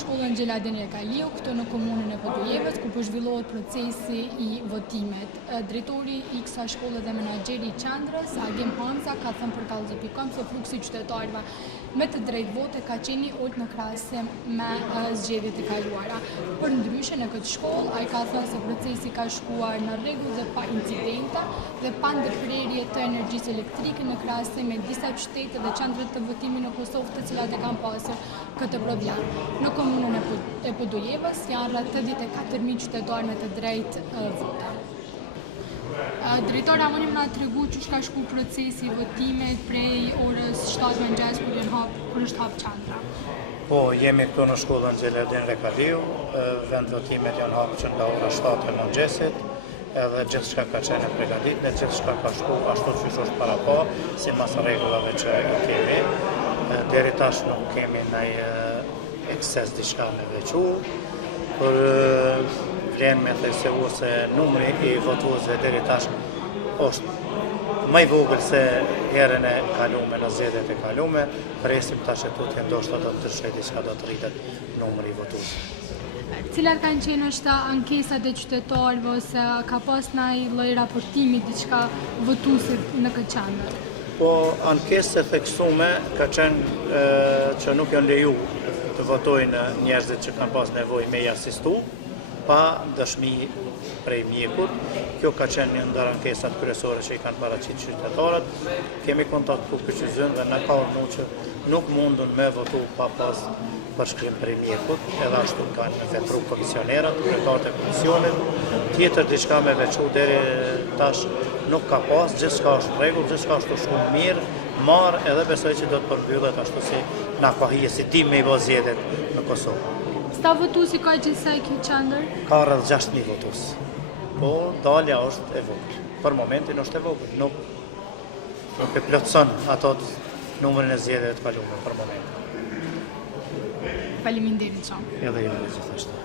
shkollën Gjeladin Rekaliu, këtu në komunën e Podujevës, ku po zhvillohet procesi I votimet. Drejtori I kësaj shkolle dhe menaxheri I qendrës, Agim Hamza, ka thënë për kallëzi.com se fluksi qytetarëve me të drejtë vote ka qenë ulët në krahasim me zgjedhjet e kaluara. Për ndryshe në këtë shkollë, ai ka thënë se procesi ka shkuar në rregull dhe pa incidente dhe pa ndërprerje të energjisë elektrike në krahasim me disa shtete dhe qendrat të votimit në Kosovë, të cilat e kanë pasur këtë problem. Në komunën e Podujevës janë rreth 84.000 qytetarë me të drejtë vote. Drejtori, a mundi na tregu çu ka shku procesi I votimit prej orës 7 mëngjes kur është hap qendra? Po, jemi këtu në shkollën Gjeladin Rekaliu, vend votimet janë hapur që nga ora 7 e mëngjesit, edhe gjithçka ka qenë e përgatitur, dhe gjithçka ka shku ashtu siç është para pa, sipas rregullave që I kemi. Deri tash nuk kemi ndonjë ekses diçka me veçu, por vlen me thënë se numri I votuesve deri tash është më I vogël se herën e kaluar në zgjedhjet e kaluara, presim tash tutje ndoshta do të ndryshojë diçka, do të rritet numri I votuesve. Cilat kanë qenë është ankesat e qytetarëve ose ka pas ndonjë lloj raportimi diçka votuesit në këtë qendër? Po, ankesë e theksume ka qenë që nuk janë leju të votojnë njerëzit që kanë pas nevojë me I asistu, pa dëshmi prej mjekut. Kjo ka qenë një ndër ankesat kryesore që I kanë paraqitur qytetarët. Kemi kontaktu kyçyzën dhe na ka urdhëruar që nuk mundun me votu pa pas përshkrim prej mjekut, edhe ashtu kanë vepruar komisionerët, kryetarët e komisionit. Tjetër diçka me veçu deri tash nuk ka pas, gjithçka është në rregull, gjithçka është shkuar mirë, marr edhe besoj që do të përmbyllet ashtu si na ka hije si tim me I zgjedhjet në Kosovë. Sta votuesi ka gjithsej kjo qendër? Ka rreth 6.000 votues. Po, dalja është e vogël. Për momentin është e vogël, nuk e plotson ato numrin e zgjedhjeve të kaluara për momentin. Faleminderit shumë. Edhe ju gjithashtu.